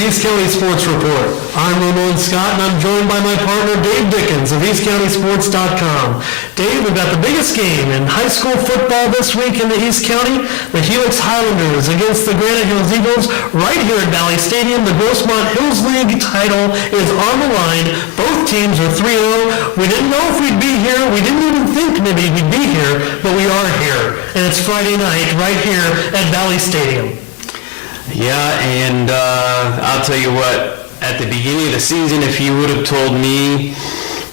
East County Sports Report. I'm Ramon Scott, and I'm joined by my partner, Dave Dickens of EastCountySports.com. Dave, we've got the biggest game in high school football this week in the East County. The Helix Highlanders against the Granite Hills Eagles right here at Valley Stadium. The Grossmont Hills League title is on the line. Both teams are 3-0. We didn't know if we'd be here. We didn't even think maybe we'd be here, but we are here. And it's Friday night right here at Valley Stadium. Yeah, and I'll tell you what, at the beginning of the season, if you would have told me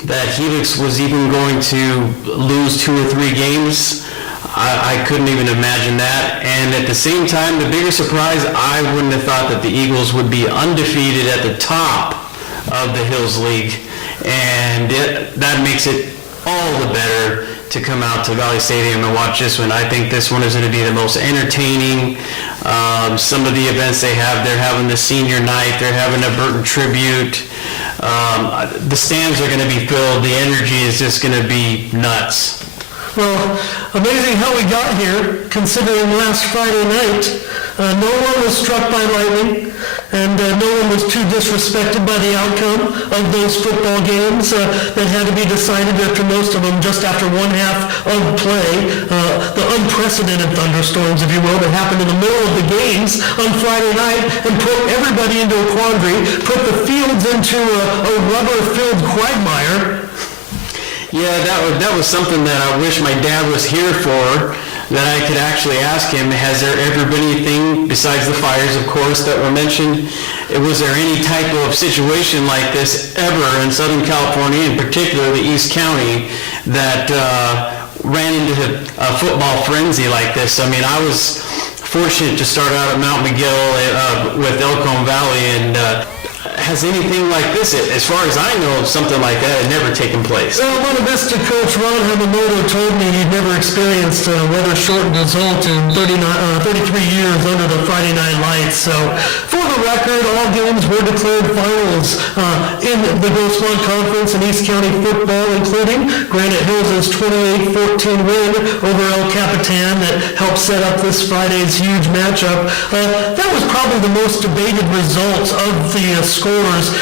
that Helix was even going to lose 2 or 3 games, I couldn't even imagine that. And at the same time, the bigger surprise, I wouldn't have thought that the Eagles would be undefeated at the top of the Hills League. And that makes it all the better to come out to Valley Stadium and watch this one. I think this one is going to be the most entertaining. Some of the events they have, they're having the senior night, they're having a Burton tribute. The stands are going to be filled. The energy is just going to be nuts. Well, amazing how we got here, considering last Friday night, no one was struck by lightning, and no one was too disrespected by the outcome of those football games that had to be decided after most of them just after one half of play. The unprecedented thunderstorms, if you will, that happened in the middle of the games on Friday night and put everybody into a quandary, put the fields into a rubber-filled quagmire. Yeah, that was something that I wish my dad was here for, that I could actually ask him, has there ever been anything, besides the fires, of course, that were mentioned, was there any type of situation like this ever in Southern California, in particular the East County, that ran into a football frenzy like this? I mean, I was fortunate to start out at Mount McGill with Elkhorn Valley, and has anything like this, as far as I know, something like that had never taken place? Well, Buena Vista coach Ron Hamamoto told me he'd never experienced a weather-shortened result in 33 years under the Friday night lights. So, for the record, all games were declared finals in the Grossmont Conference in East County football, including Granite Hills' 28-14 win over El Capitan that helped set up this Friday's huge matchup. That was probably the most debated result of the scores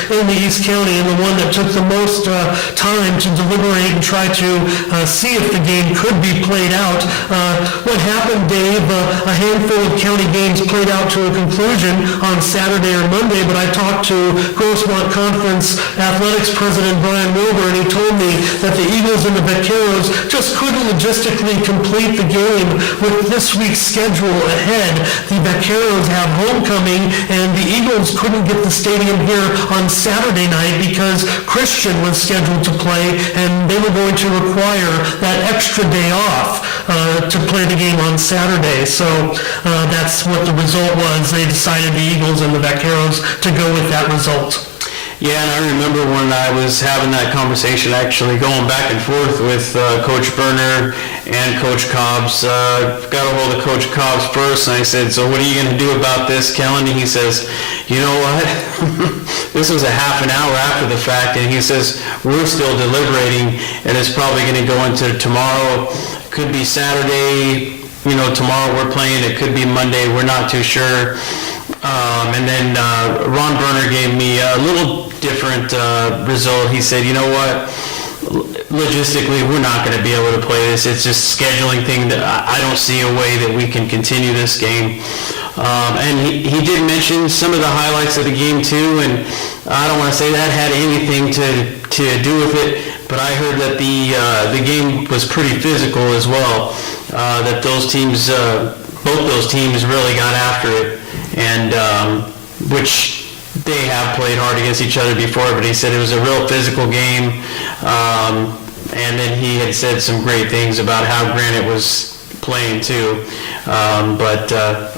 in the East County, and the one that took the most time to deliberate and try to see if the game could be played out. What happened, Dave, a handful of county games played out to a conclusion on Saturday or Monday, but I talked to Grossmont Conference Athletics President Brian Wilbur, and he told me that the Eagles and the Vaqueros just couldn't logistically complete the game with this week's schedule ahead. The Vaqueros have homecoming, and the Eagles couldn't get the stadium here on Saturday night because Christian was scheduled to play, and they were going to require that extra day off to play the game on Saturday. So that's what the result was. They decided, the Eagles and the Vaqueros, to go with that result. Yeah, and I remember when I was having that conversation, actually going back and forth with Coach Berner and Coach Cobbs. Got a hold of Coach Cobbs first, and I said, so what are you going to do about this, Kellen? And he says, you know what? This was a half an hour after the fact, and he says, we're still deliberating, and it's probably going to go into tomorrow. Could be Saturday, tomorrow we're playing. It could be Monday. We're not too sure. And then Ron Berner gave me a little different result. He said, you know what, logistically, we're not going to be able to play this. It's just a scheduling thing that I don't see a way that we can continue this game. And he did mention some of the highlights of the game too, and I don't want to say that had anything to do with it, but I heard that the game was pretty physical as well, that those teams, both those teams really got after it, and which they have played hard against each other before, but he said it was a real physical game, and then he had said some great things about how Granite was playing too, but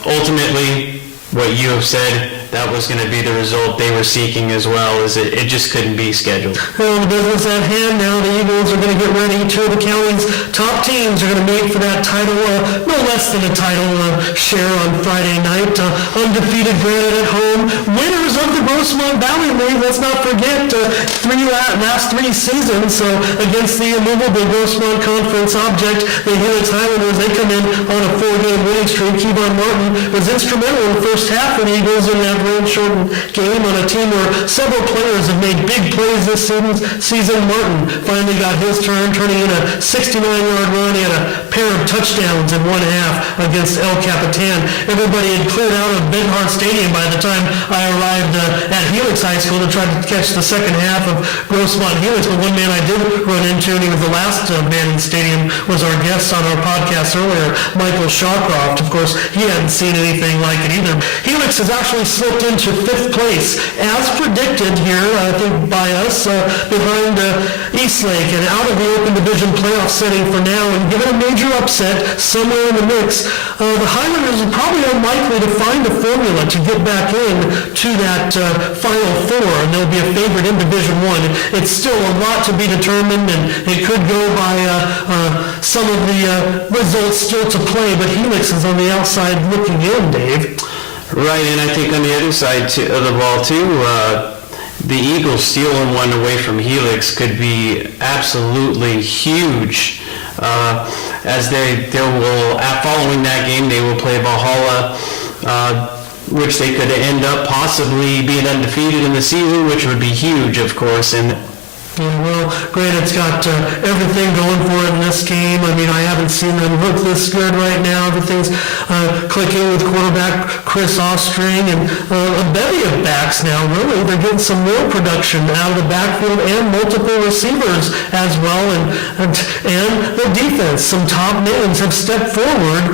ultimately what you have said, that was going to be the result they were seeking as well, is it just couldn't be scheduled. Well, the business at hand now, the Eagles are going to get ready. 2 of the county's top teams are going to meet for that title, no less than a title share on Friday night. Undefeated Granite at home, winners of the Grossmont Valley League, let's not forget, last 3 seasons against the immovable Grossmont Conference object, the Helix Highlanders. They come in on a 4-game winning streak. Kevon Martin was instrumental in the first half for the Eagles in that rain-shortened game on a team where several players have made big plays this season. Martin finally got his turn, turning in a 69-yard run. He had a pair of touchdowns in one half against El Capitan. Everybody had cleared out of Benhart Stadium by the time I arrived at Helix High School to try to catch the second half of Grossmont Helix. But one man I did run into, and he was the last man in the stadium, was our guest on our podcast earlier, Michael Shawcroft. Of course, he hadn't seen anything like it either. Helix has actually slipped into 5th place, as predicted here, I think, by us, behind Eastlake and out of the Open Division playoff setting for now. And given a major upset somewhere in the mix, the Highlanders are probably unlikely to find a formula to get back in to that Final Four, and they'll be a favorite in Division One. It's still a lot to be determined, and it could go by some of the results still to play, but Helix is on the outside looking in, Dave. Right, and I think on the other side of the ball too, the Eagles stealing one away from Helix could be absolutely huge. As they will, following that game, they will play Valhalla, which they could end up possibly being undefeated in the season, which would be huge, of course. And Yeah, well, Granite's got everything going for it in this game. I mean, I haven't seen them look this good right now. Everything's clicking with quarterback Chris Ostring and a bevy of backs now, really. They're getting some real production out of the backfield and multiple receivers as well. And the defense, some top names have stepped forward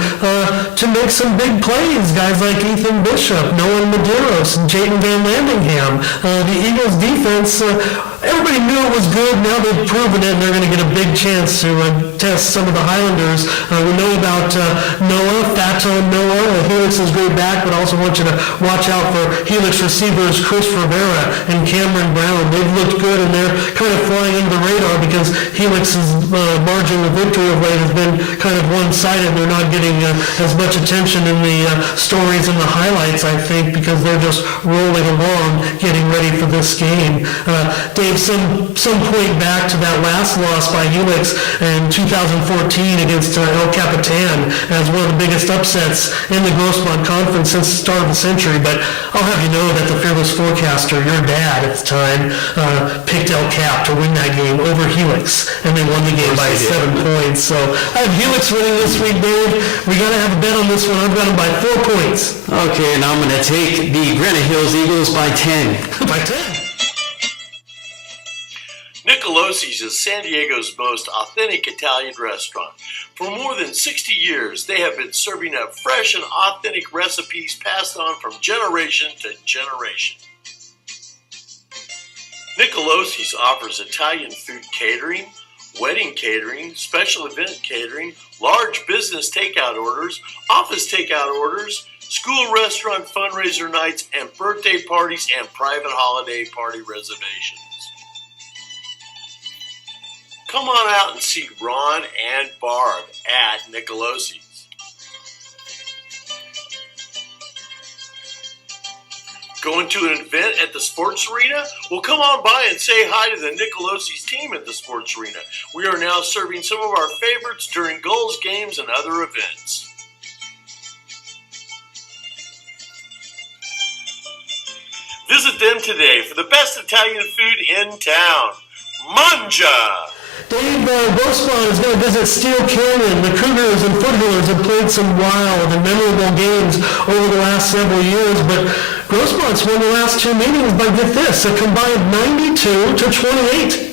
to make some big plays. Guys like Ethan Bishop, Nolan Medeiros, and Jayden Van Landingham. The Eagles defense, everybody knew it was good. Now they've proven it, and they're going to get a big chance to test some of the Highlanders. We know about Fato Noah. Helix is great back, but also want you to watch out for Helix receivers Chris Rivera and Cameron Brown. They've looked good, and they're kind of flying under the radar because Helix's margin of victory of late has been kind of one-sided. They're not getting as much attention in the stories and the highlights, I think, because they're just rolling along, getting ready for this game. Dave, some point back to that last loss by Helix in 2014 against El Capitan as one of the biggest upsets in the Grossmont Conference since the start of the century. But I'll have you know that the fearless forecaster, your dad at the time, picked El Cap to win that game over Helix, and they won the game by 7 points. So I have Helix winning this week, Dave. We got to have a bet on this one. I've got them by 4 points. okay, and I'm going to take the Granite Hills Eagles by 10. By 10. Nicolosi's is San Diego's most authentic Italian restaurant. For more than 60 years, they have been serving up fresh and authentic recipes passed on from generation to generation. Nicolosi's offers Italian food catering, wedding catering, special event catering, large business takeout orders, office takeout orders, school restaurant fundraiser nights, and birthday parties and private holiday party reservations. Come on out and see Ron and Barb at Nicolosi's. Going to an event at the sports arena? Well, come on by and say hi to the Nicolosi's team at the sports arena. We are now serving some of our favorites during Gulls games and other events. Visit them today for the best Italian food in town. Mangia! Dave Grossmont is going to visit Steel Canyon. The Cougars and Foothillers have played some wild and memorable games over the last several years, but Grossmont's won the last 2 meetings by, get this, a combined 92-28.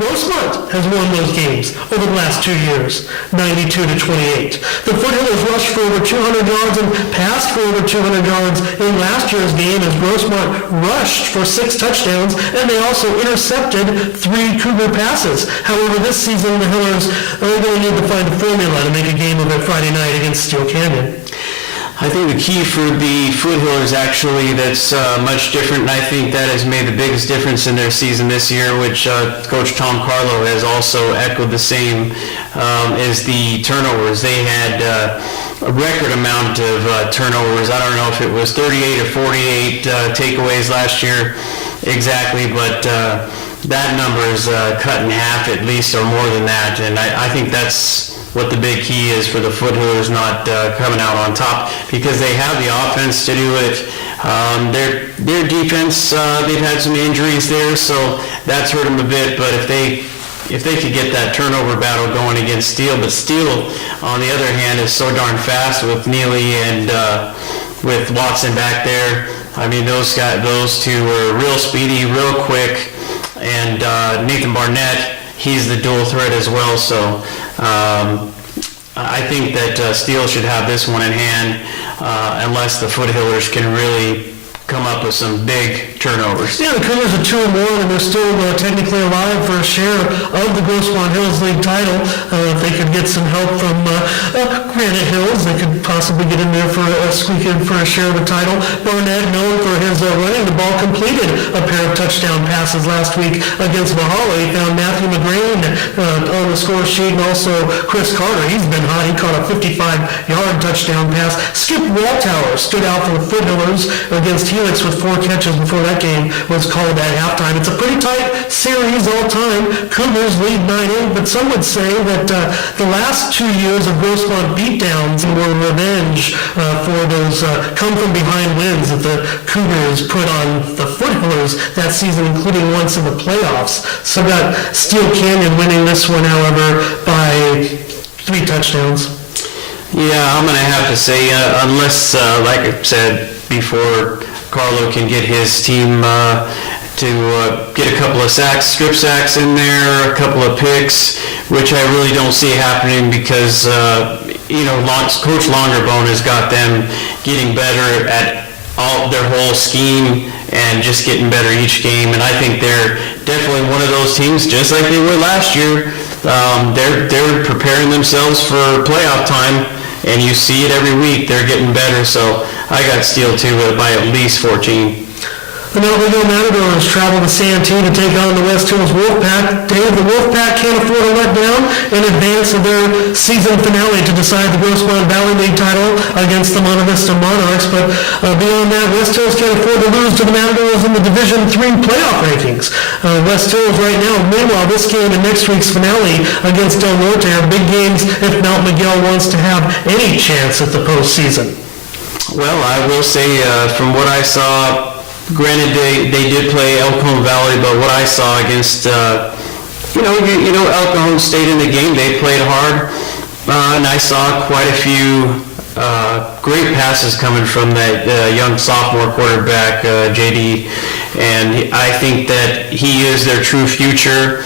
Grossmont has won those games over the last 2 years, 92-28. The Foothillers rushed for over 200 yards and passed for over 200 yards in last year's game as Grossmont rushed for 6 touchdowns, and they also intercepted 3 Cougar passes. However, this season, the Hillers are going to need to find a formula to make a game of it Friday night against Steel Canyon. I think the key for the Foothillers actually that's much different, and I think that has made the biggest difference in their season this year, which Coach Tom Carlo has also echoed the same, is the turnovers. They had a record amount of turnovers. I don't know if it was 38 or 48 takeaways last year exactly, but that number is cut in half at least or more than that, and I think that's what the big key is for the Foothillers not coming out on top, because they have the offense to do it. Their defense, they've had some injuries there, so that's hurt them a bit. But if they could get that turnover battle going against Steele, but Steele, on the other hand, is so darn fast with Neely and with Watson back there. I mean, those two were real speedy, real quick, and Nathan Barnett, he's the dual threat as well. So I think that Steele should have this one in hand, unless the Foothillers can really come up with some big turnovers. Yeah, the Cougars are 2-1, and they're still technically alive for a share of the Grossmont Hills League title. If they could get some help from Granite Hills, they could possibly get in there for a squeak in for a share of the title. Barnett, known for his running the ball, completed a pair of touchdown passes last week against Mahalo. He found Matthew McGrain on the score sheet, and also Chris Carter. He's been hot. He caught a 55-yard touchdown pass. Skip Waltower stood out for the Foothillers against Helix with 4 catches before that game was called at halftime. It's a pretty tight series all time. Cougars lead 9-8, but some would say that the last 2 years of Grossmont beatdowns were revenge for those come-from-behind wins that the Cougars put on the Foothillers that season, including once in the playoffs. So got Steel Canyon winning this one, however, by 3 touchdowns. Yeah, I'm going to have to say, unless, like I said before, Carlo can get his team to get a couple of strip sacks in there, a couple of picks, which I really don't see happening because, Coach Longerbone has got them getting better at their whole scheme and just getting better each game. And I think they're definitely one of those teams, just like they were last year. They're preparing themselves for playoff time, and you see it every week. They're getting better, so I got Steel too by at least 14. The Melville Matadors travel to Santee to take on the West Hills Wolfpack. Dave, the Wolfpack can't afford to let down in advance of their season finale to decide the Grossmont Valley League title against the Monte Vista Monarchs. But beyond that, West Hills can't afford to lose to the Matadors in the Division III playoff rankings. West Hills right now, meanwhile, this game and next week's finale against Del Norte are big games if Mount Miguel wants to have any chance at the postseason. Well, I will say from what I saw, granted, they did play El Cajon Valley, but what I saw against, El Cajon stayed in the game. They played hard, and I saw quite a few great passes coming from that young sophomore quarterback, JD, and I think that he is their true future.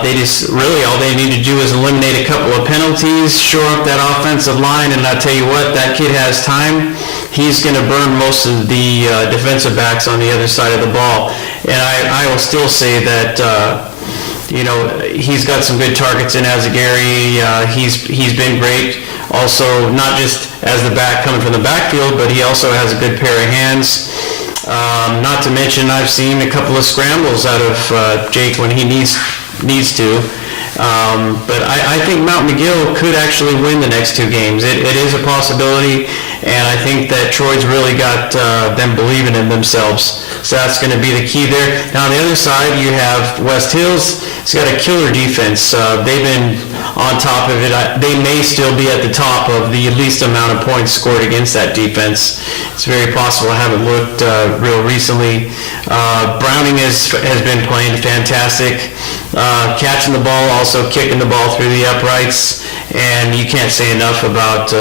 They just really all they need to do is eliminate a couple of penalties, shore up that offensive line, and I'll tell you what, that kid has time. He's going to burn most of the defensive backs on the other side of the ball. And I will still say that, he's got some good targets in Azagari. He's been great. Also, not just as the back coming from the backfield, but he also has a good pair of hands. Not to mention, I've seen a couple of scrambles out of Jake when he needs to. But I think Mount McGill could actually win the next 2 games. It is a possibility, and I think that Troy's really got them believing in themselves. So that's going to be the key there. Now on the other side, you have West Hills. It's got a killer defense. They've been on top of it. They may still be at the top of the least amount of points scored against that defense. It's very possible. I haven't looked real recently. Browning has been playing fantastic. Catching the ball, also kicking the ball through the uprights, and you can't say enough about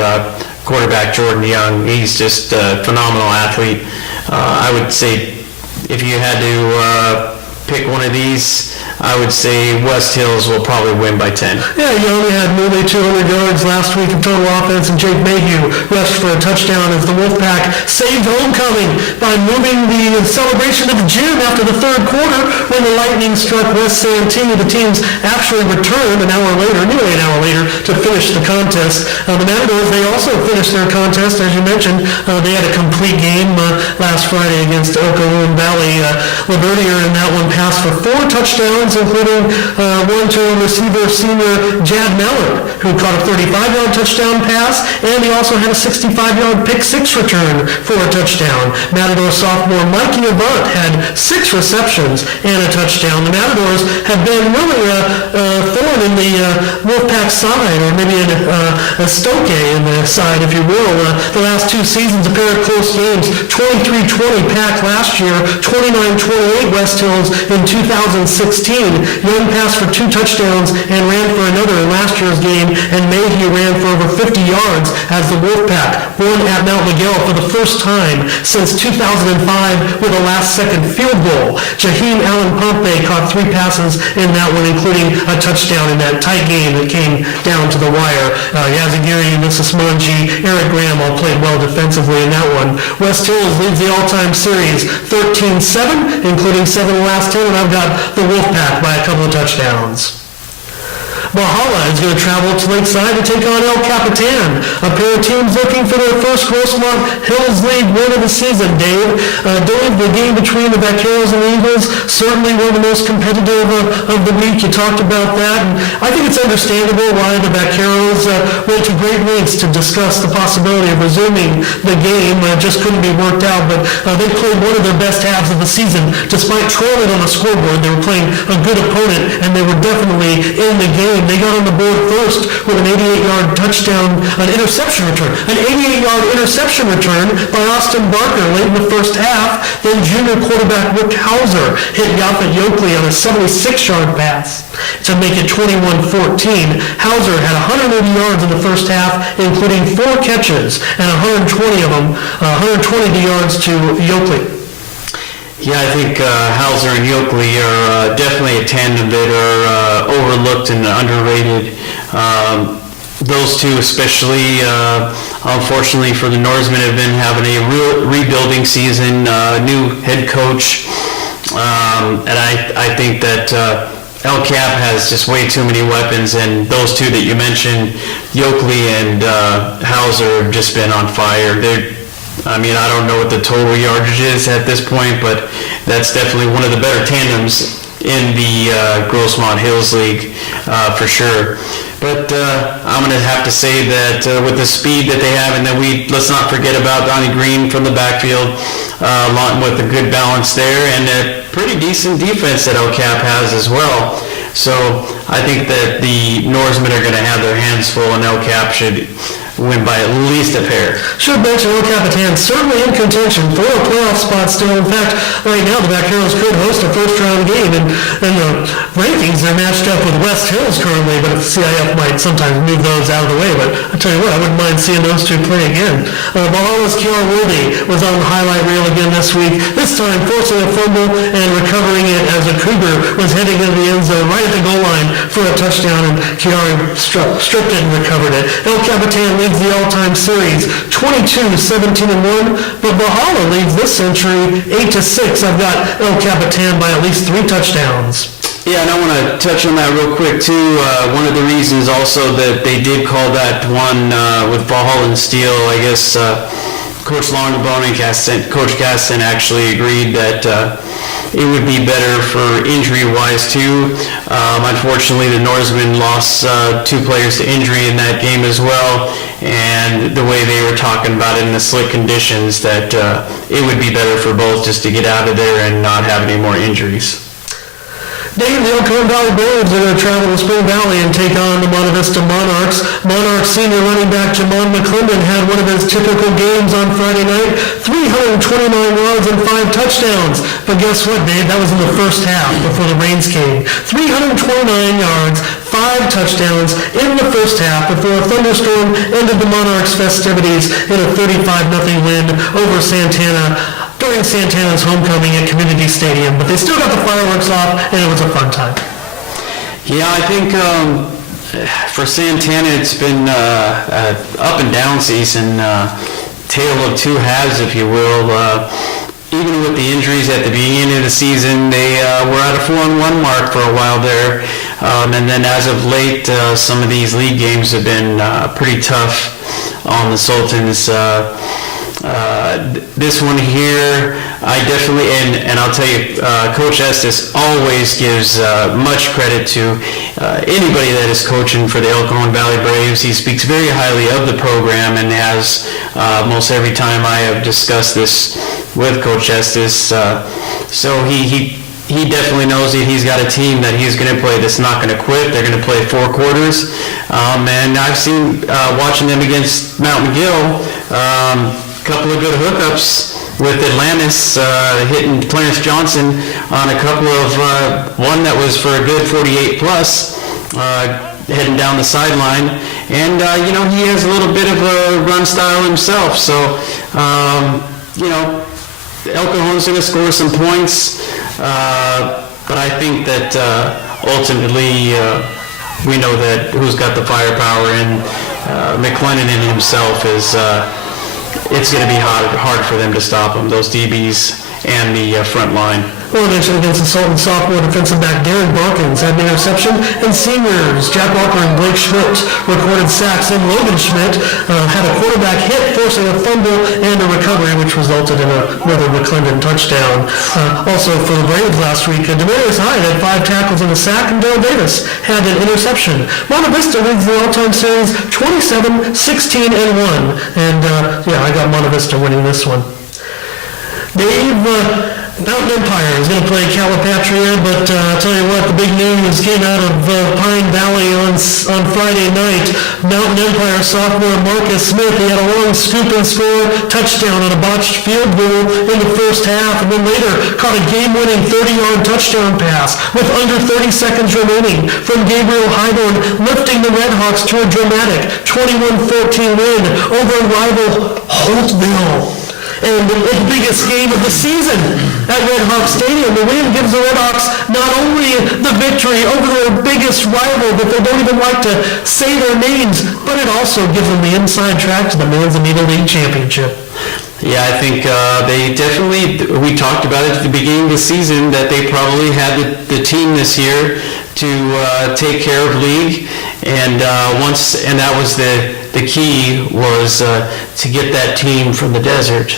quarterback Jordan Young. He's just a phenomenal athlete. I would say if you had to pick one of these, I would say West Hills will probably win by 10. Yeah, you only had nearly 200 yards last week of total offense, and Jake Mayhew rushed for a touchdown as the Wolfpack saved homecoming by moving the celebration to the gym after the third quarter when the Lightning struck West Santee. The teams actually returned nearly an hour later, to finish the contest. The Matadors, they also finished their contest, as you mentioned. They had a complete game last Friday against El Cajon Valley. Laverdier in that one passed for 4 touchdowns touchdowns, including one to receiver senior Jad Mallard, who caught a 35-yard touchdown pass, and he also had a 65-yard pick-six return for a touchdown. Matador sophomore Mikey Avant had 6 receptions and a touchdown. The Matadors have been really a thorn in the Wolfpack side, or maybe a stoke in the side, if you will. The last 2 seasons, a pair of close games, 23-20 Pack last year, 29-28 West Hills in 2016. Young passed for 2 touchdowns and ran for another in last year's game, and Mayhew ran for over 50 yards as the Wolfpack won at Mount Miguel for the first time since 2005 with a last-second field goal. Jaheim Allen Pompey caught 3 passes in that one, including a touchdown in that tight game that came down to the wire. Yazagiri, Mrs. Monji, Eric Graham all played well defensively in that one. West Hills leads the all-time series 13-7, including 7 in the last 10, and I've got the Wolfpack by a couple of touchdowns. Valhalla is going to travel to Lakeside to take on El Capitan, a pair of teams looking for their first Grossmont Hills League win of the season, Dave. Dave, the game between the Vaqueros and the Eagles, certainly one of the most competitive of the week. You talked about that, and I think it's understandable why the Vaqueros went to great lengths to discuss the possibility of resuming the game. Just couldn't be worked out, but they played one of their best halves of the season. Despite trailing on the scoreboard, they were playing a good opponent, and they were definitely in the game. They got on the board first with an 88-yard touchdown, an interception return. An 88-yard interception return by Austin Barker late in the first half. Then junior quarterback Rick Hauser hit Yaphet Yoakley on a 76-yard pass to make it 21-14. Hauser had 180 yards in the first half, including 4 catches, and 120 yards to Yoakley. Yeah, I think Hauser and Yoakley are definitely a tandem that are overlooked and underrated. Those two especially, unfortunately for the Norsemen, have been having a real rebuilding season, new head coach, and I think that El Cap has just way too many weapons, and those two that you mentioned, Yoakley and Hauser, have just been on fire. I don't know what the total yardage is at this point, but that's definitely one of the better tandems in the Grossmont Hills League for sure. But I'm going to have to say that with the speed that they have, and then let's not forget about Donnie Green from the backfield, with a good balance there, and a pretty decent defense that El Cap has as well. So I think that the Norsemen are going to have their hands full, and El Cap should win by at least a pair. Should mention El Capitan certainly in contention for a playoff spot still. In fact, right now the Vaqueros could host a first-round game, and the rankings are matched up with West Hills currently, but the CIF might sometimes move those out of the way. But I tell you what, I wouldn't mind seeing those two play again. Valhalla's Kiara Worthy was on the highlight reel again this week, this time forcing a fumble and recovering it as a Cougar was heading into the end zone right at the goal line for a touchdown, and Kiara stripped it and recovered it. El Capitan leads the all-time series 22-17-1, but Valhalla leads this century 8-6. I've got El Capitan by at least 3 touchdowns. Yeah, and I want to touch on that real quick too. One of the reasons also that they did call that one with Valhalla and Steel, I guess Coach Longbone and Coach Gaston actually agreed that it would be better for injury-wise too. Unfortunately, the Norsemen lost 2 players to injury in that game as well, and the way they were talking about it in the slick conditions, that it would be better for both just to get out of there and not have any more injuries. Dave, the Elkhorn Valley Braves are going to travel to Spring Valley and take on the Monte Vista Monarchs. Monarchs senior running back Jamon McClendon had one of his typical games on Friday night, 329 yards and 5 touchdowns. But guess what, Dave? That was in the first half before the rains came. 329 yards, 5 touchdowns in the first half before a thunderstorm ended the Monarchs' festivities in a 35-0 win over Santana during Santana's homecoming at Community Stadium. But they still got the fireworks off, and it was a fun time. Yeah, I think for Santana it's been an up and down season, tale of 2 halves, if you will. Even with the injuries at the beginning of the season, they were at a 4-1 mark for a while there. And then as of late, some of these league games have been pretty tough on the Sultans. This one here, I definitely, and I'll tell you, Coach Estes always gives much credit to anybody that is coaching for the El Cajon Valley Braves. He speaks very highly of the program and has most every time I have discussed this with Coach Estes. So he definitely knows that he's got a team that he's going to play that's not going to quit. They're going to play 4 quarters. And I've seen, watching them against Mount McGill, couple of good hookups with Atlantis, hitting Clarence Johnson on a couple of, one that was for a good 48 plus, heading down the sideline. And, he has a little bit of a run style himself. So, El Cajon's going to score some points. But I think that ultimately we know that who's got the firepower, and McLennan in himself is, it's going to be hard for them to stop him, those DBs and the front line. Well, mentioned against the Sultan sophomore defensive back Darren Barkins had an interception, and seniors Jack Walker and Blake Schmidt recorded sacks, and Logan Schmidt had a quarterback hit, forcing a fumble and a recovery, which resulted in another McClendon touchdown. Also for the Braves last week, Demarius Hyde had 5 tackles and a sack, and Daryl Davis had an interception. Monte Vista leads the all-time series 27-16-1, and I got Monte Vista winning this one. Dave, Mountain Empire is going to play Calipatria, but I'll tell you what, the big news came out of Pine Valley on Friday night. Mountain Empire sophomore Marcus Smith, he had a long scoop and score touchdown on a botched field goal in the first half, and then later caught a game-winning 30-yard touchdown pass with under 30 seconds remaining from Gabriel Highborn, lifting the Redhawks to a dramatic 21-14 win over rival Holtville. And the biggest game of the season at Red Hawk Stadium. The win gives the Red Hawks not only the victory over their biggest rival, but they don't even like to say their names, but it also gives them the inside track to the Manzanita League Championship. Yeah, I think they definitely, we talked about it at the beginning of the season, that they probably had the team this year to take care of league, and that was the key was to get that team from the desert,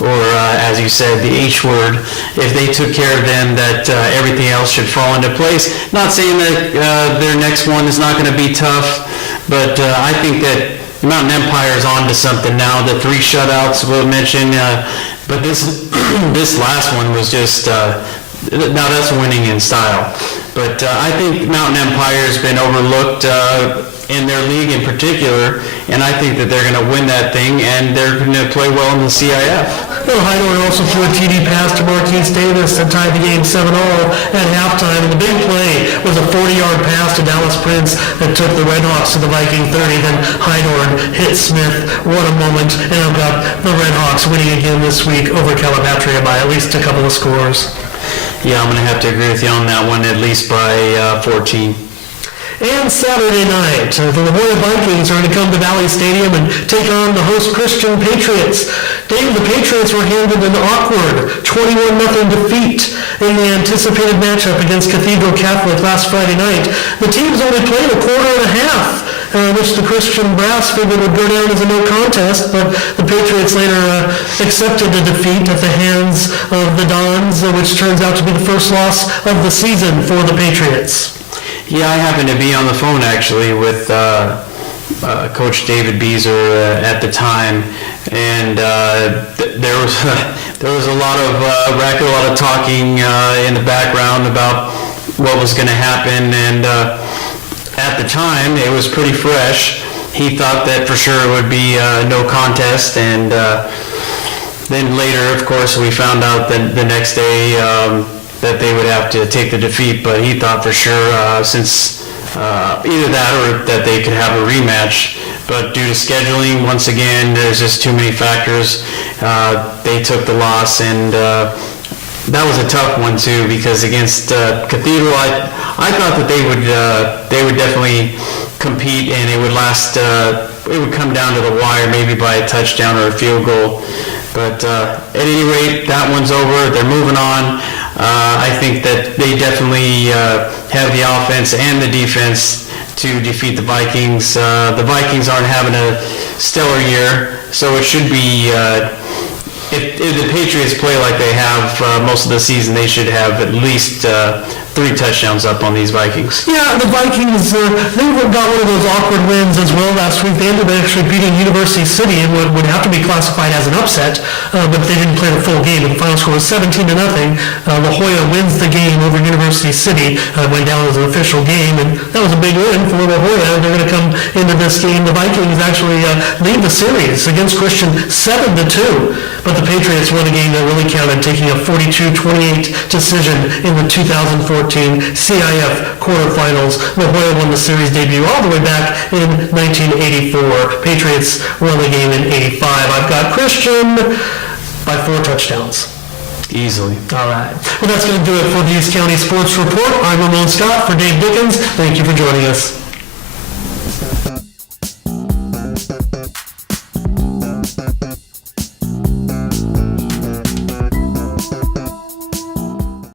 or as you said, the H word. If they took care of them, that everything else should fall into place. Not saying that their next one is not going to be tough, but I think that Mountain Empire is on to something now. The 3 shutouts we'll mention, but this this last one was just, now that's winning in style. But I think Mountain Empire has been overlooked in their league in particular, and I think that they're going to win that thing, and they're going to play well in the CIF. Well, Highland also threw a TD pass to Marquise Davis that tied the game 7-7 at halftime, and the big play was a 40-yard pass to Dallas Prince that took the Redhawks to the Viking 30. Then Highland hit Smith. What a moment, and I've got the Redhawks winning again this week over Calipatria by at least a couple of scores. Yeah, I'm going to have to agree with you on that one, at least by 14. And Saturday night, the La Jolla Vikings are going to come to Valley Stadium and take on the host Christian Patriots. Dave, the Patriots were handed an awkward 21-0 defeat in the anticipated matchup against Cathedral Catholic last Friday night. The teams only played a quarter and a half, which the Christian brass figured would go down as a no contest, but the Patriots later accepted the defeat at the hands of the Dons, which turns out to be the first loss of the season for the Patriots. Yeah, I happened to be on the phone actually with Coach David Beezer at the time, and there was a lot of racket, a lot of talking in the background about what was going to happen, and at the time it was pretty fresh. He thought that for sure it would be no contest, and then later, of course, we found out that the next day that they would have to take the defeat, but he thought for sure since either that or that they could have a rematch. But due to scheduling, once again, there's just too many factors. They took the loss, and that was a tough one too, because against Cathedral, I thought that they would definitely compete, and it would last. It would come down to the wire, maybe by a touchdown or a field goal. But at any rate, that one's over. They're moving on. I think that they definitely have the offense and the defense to defeat the Vikings. The Vikings aren't having a stellar year, so it should be, if the Patriots play like they have most of the season, they should have at least 3 touchdowns up on these Vikings. Yeah, the Vikings, they got one of those awkward wins as well last week. They ended up actually beating University City and would have to be classified as an upset, but they didn't play the full game. The final score was 17-0. La Jolla wins the game over University City, went down as an official game, and that was a big win for La Jolla. They're going to come into this game. The Vikings actually lead the series against Christian 7-2, but the Patriots won a game that really counted, taking a 42-28 decision in the 2014 CIF quarterfinals. La Jolla won the series debut all the way back in 1984. Patriots won the game in 85. I've got Christian by 4 touchdowns. Easily. All right. Well, that's going to do it for the East County Sports Report. I'm Ramon Scott for Dave Dickens. Thank you for joining us.